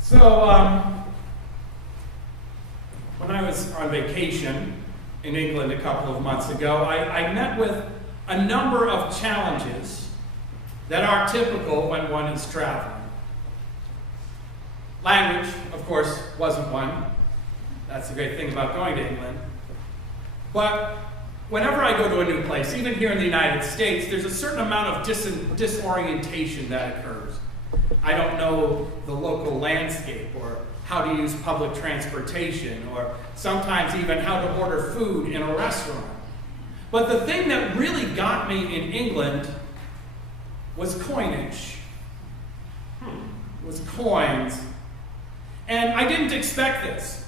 So, when I was on vacation in England a couple of months ago, I met with a number of challenges that are typical when one is traveling. Language, of course, wasn't one. That's the great thing about going to England. But whenever I go to a new place, even here in the United States, there's a certain amount of disorientation that occurs. I don't know the local landscape or how to use public transportation or sometimes even how to order food in a restaurant. But the thing that really got me in England was coinage. Was coins. And I didn't expect this,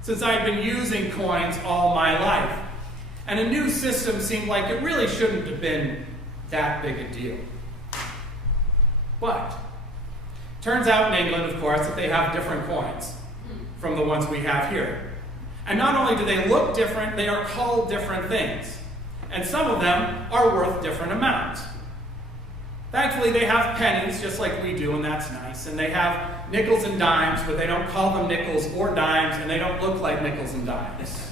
since I'd been using coins all my life. And a new system seemed like it really shouldn't have been that big a deal. But turns out in England, of course, that they have different coins from the ones we have here. And not only do they look different, they are called different things. And some of them are worth different amounts. Thankfully, they have pennies, just like we do, and that's nice. And they have nickels and dimes, but they don't call them nickels or dimes, and they don't look like nickels and dimes.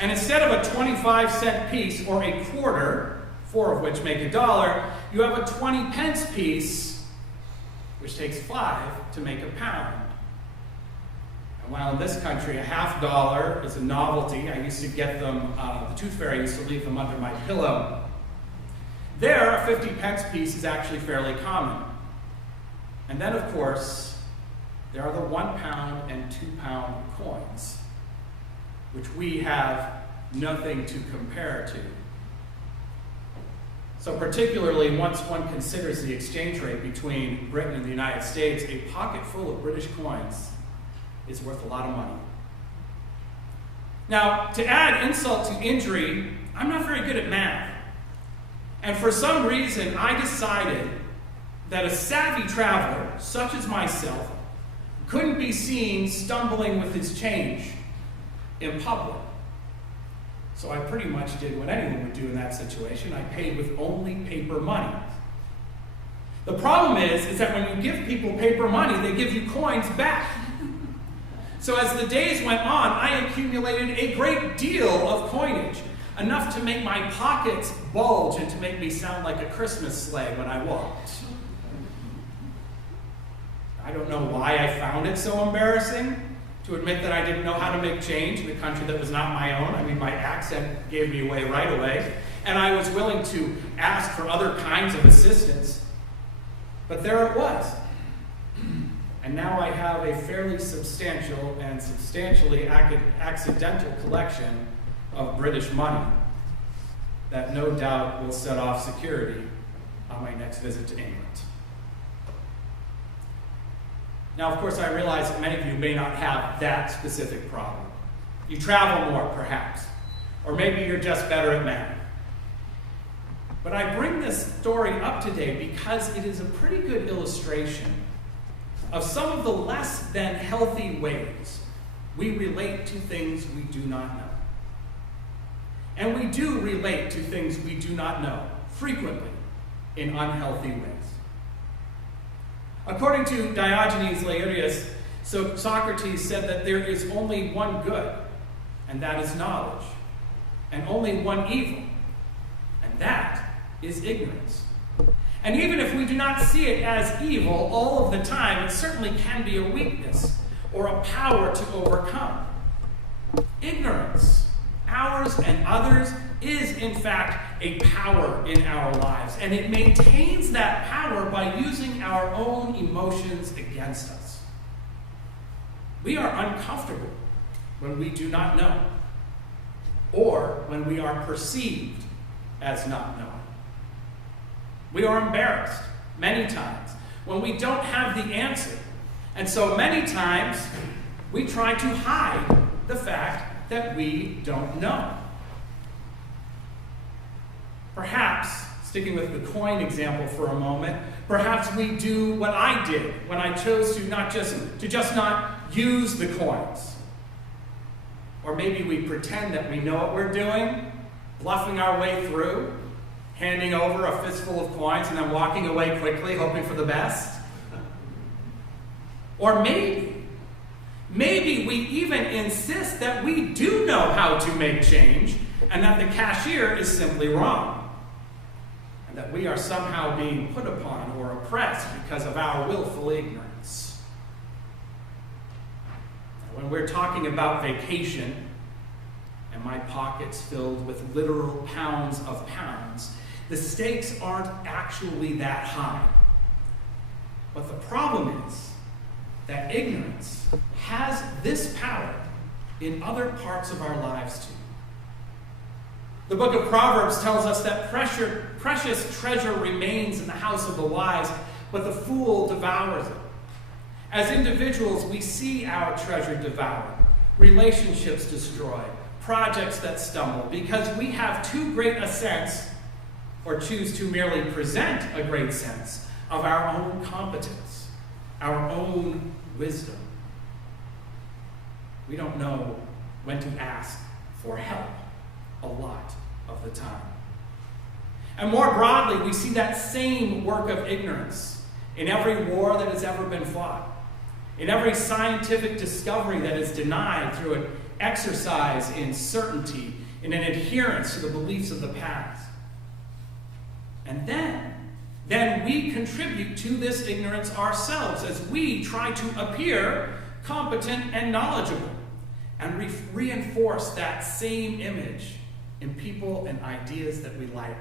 And instead of a 25-cent piece or a quarter, 4 of which make $1, you have a 20-pence piece, which takes 5 to make a pound. And while in this country a $50 is a novelty, I used to get them, the tooth fairy used to leave them under my pillow. There, a 50-pence piece is actually fairly common. And then, of course, there are the 1 pound and 2 pound coins, which we have nothing to compare to. So particularly once one considers the exchange rate between Britain and the United States, a pocket full of British coins is worth a lot of money. Now, to add insult to injury, I'm not very good at math. And for some reason, I decided that a savvy traveler, such as myself, couldn't be seen stumbling with his change in public. So I pretty much did what anyone would do in that situation. I paid with only paper money. The problem is that when you give people paper money, they give you coins back. So as the days went on, I accumulated a great deal of coinage, enough to make my pockets bulge and to make me sound like a Christmas sleigh when I walked. I don't know why I found it so embarrassing to admit that I didn't know how to make change in a country that was not my own. I mean, my accent gave me away right away, and I was willing to ask for other kinds of assistance. But there it was. And now I have a fairly substantial and substantially accidental collection of British money that no doubt will set off security on my next visit to England. Now, of course, I realize that many of you may not have that specific problem. You travel more, perhaps, or maybe you're just better at math. But I bring this story up today because it is a pretty good illustration of some of the less than healthy ways we relate to things we do not know. And we do relate to things we do not know, frequently, in unhealthy ways. According to Tierney-Eliot, so Socrates said that there is only one good, and that is knowledge, and only one evil, and that is ignorance. And even if we do not see it as evil all of the time, it certainly can be a weakness or a power to overcome. Ignorance, ours and others, is in fact a power in our lives, and it maintains that power by using our own emotions against us. We are uncomfortable when we do not know, or when we are perceived as not knowing. We are embarrassed many times when we don't have the answer, and so many times we try to hide the fact that we don't know. Perhaps, sticking with the coin example for a moment, perhaps we do what I did when I chose to just not use the coins. Or maybe we pretend that we know what we're doing, bluffing our way through, handing over a fistful of coins and then walking away quickly, hoping for the best. Or maybe we even insist that we do know how to make change and that the cashier is simply wrong, and that we are somehow being put upon or oppressed because of our willful ignorance. Now, when we're talking about vacation and my pockets filled with literal pounds of pounds, the stakes aren't actually that high. But the problem is that ignorance has this power in other parts of our lives too. The book of Proverbs tells us that precious treasure remains in the house of the wise, but the fool devours it. As individuals, we see our treasure devoured, relationships destroyed, projects that stumble, because we have too great a sense, or choose to merely present a great sense, of our own competence, our own wisdom. We don't know when to ask for help a lot of the time. And more broadly, we see that same work of ignorance in every war that has ever been fought, in every scientific discovery that is denied through an exercise in certainty, in an adherence to the beliefs of the past. And then we contribute to this ignorance ourselves as we try to appear competent and knowledgeable and reinforce that same image in people and ideas that we like.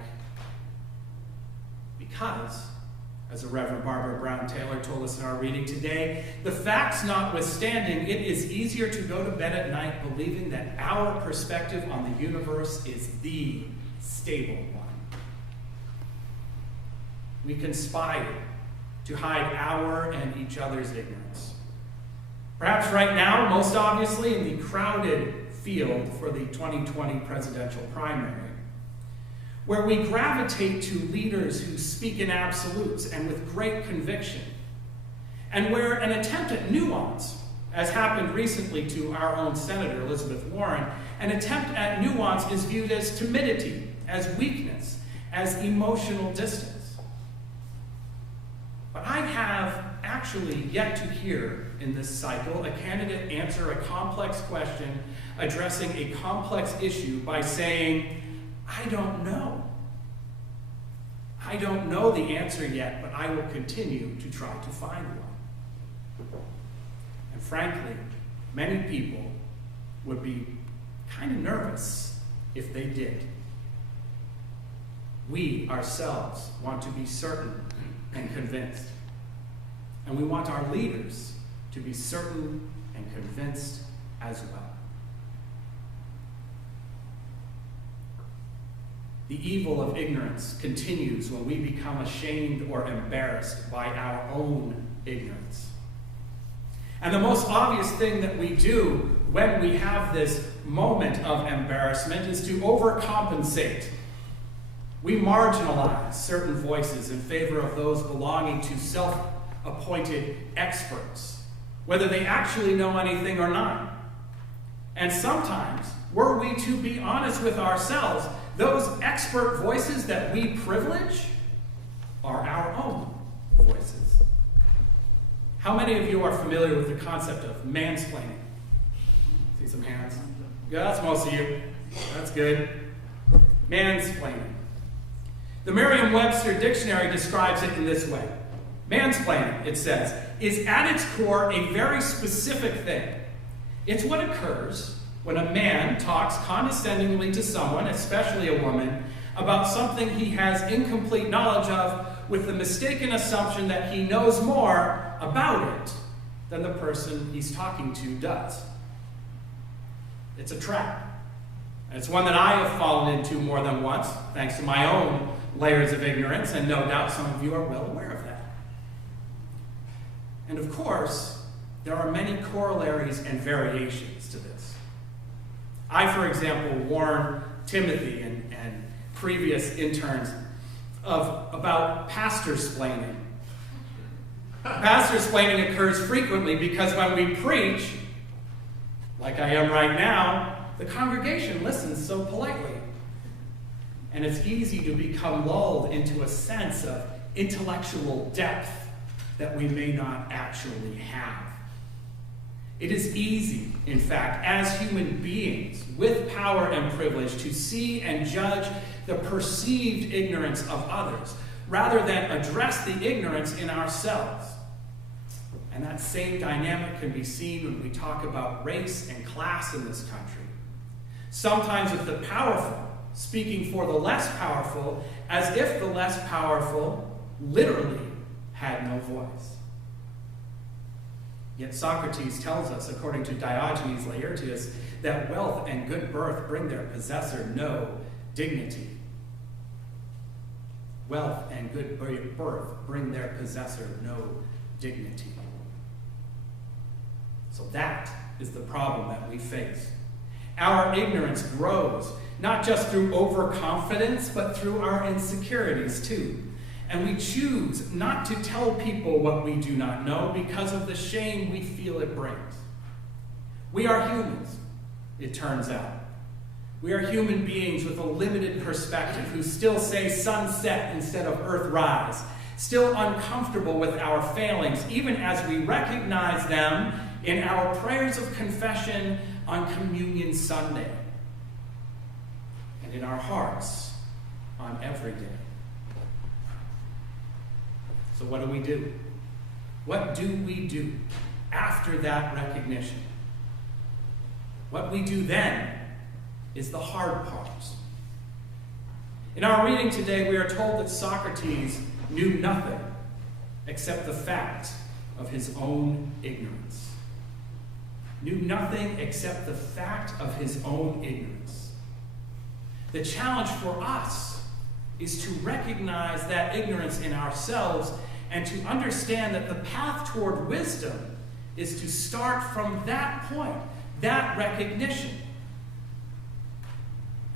Because, as the Reverend Barbara Brown Taylor told us in our reading today, the facts notwithstanding, it is easier to go to bed at night believing that our perspective on the universe is the stable one. We conspire to hide our and each other's ignorance. Perhaps right now, most obviously in the crowded field for the 2020 presidential primary, where we gravitate to leaders who speak in absolutes and with great conviction, and where an attempt at nuance, as happened recently to our own Senator Elizabeth Warren, an attempt at nuance is viewed as timidity, as weakness, as emotional distance. But I have actually yet to hear in this cycle a candidate answer a complex question addressing a complex issue by saying, I don't know. I don't know the answer yet, but I will continue to try to find one. And frankly, many people would be kind of nervous if they did. We ourselves want to be certain and convinced. And we want our leaders to be certain and convinced as well. The evil of ignorance continues when we become ashamed or embarrassed by our own ignorance. And the most obvious thing that we do when we have this moment of embarrassment is to overcompensate. We marginalize certain voices in favor of those belonging to self-appointed experts, whether they actually know anything or not. And sometimes, were we to be honest with ourselves, those expert voices that we privilege are our own voices. How many of you are familiar with the concept of mansplaining? See some hands? Yeah, that's most of you. That's good. Mansplaining. The Merriam-Webster dictionary describes it in this way. Mansplaining, it says, is at its core a very specific thing. It's what occurs when a man talks condescendingly to someone, especially a woman, about something he has incomplete knowledge of with the mistaken assumption that he knows more about it than the person he's talking to does. It's a trap. And it's one that I have fallen into more than once, thanks to my own layers of ignorance, and no doubt some of you are well aware of that. And of course, there are many corollaries and variations to this. I, for example, warned Timothy and previous interns about pastor-splaining. Pastor-splaining occurs frequently because when we preach, like I am right now, the congregation listens so politely. And it's easy to become lulled into a sense of intellectual depth that we may not actually have. It is easy, in fact, as human beings with power and privilege to see and judge the perceived ignorance of others rather than address the ignorance in ourselves. And that same dynamic can be seen when we talk about race and class in this country. Sometimes with the powerful speaking for the less powerful as if the less powerful literally had no voice. Yet Socrates tells us, according to Tierney-Eliot, that wealth and good birth bring their possessor no dignity. Wealth and good birth bring their possessor no dignity. So that is the problem that we face. Our ignorance grows, not just through overconfidence, but through our insecurities too. And we choose not to tell people what we do not know because of the shame we feel it brings. We are humans, it turns out. We are human beings with a limited perspective who still say sunset instead of earth rise, still uncomfortable with our failings, even as we recognize them in our prayers of confession on Communion Sunday, and in our hearts on every day. So what do we do? What do we do after that recognition? What we do then is the hard part. In our reading today, we are told that Socrates knew nothing except the fact of his own ignorance. Knew nothing except the fact of his own ignorance. The challenge for us is to recognize that ignorance in ourselves and to understand that the path toward wisdom is to start from that point, that recognition,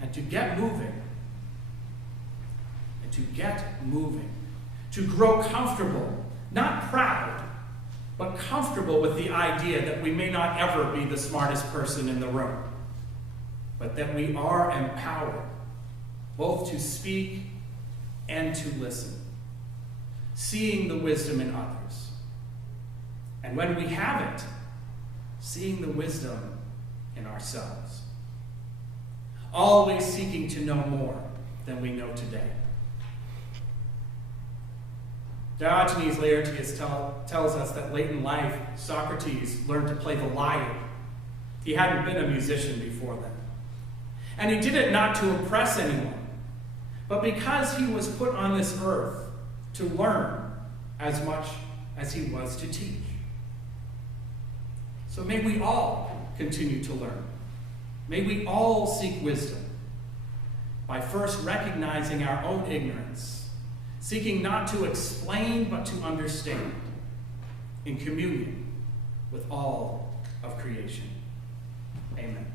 and to get moving, to grow comfortable, not proud, but comfortable with the idea that we may not ever be the smartest person in the room, but that we are empowered both to speak and to listen, seeing the wisdom in others. And when we have it, seeing the wisdom in ourselves. Always seeking to know more than we know today. Tierney-Eliot tells us that late in life, Socrates learned to play the lyre. He hadn't been a musician before then. And he did it not to impress anyone, but because he was put on this earth to learn as much as he was to teach. So may we all continue to learn. May we all seek wisdom by first recognizing our own ignorance, seeking not to explain but to understand in communion with all of creation. Amen.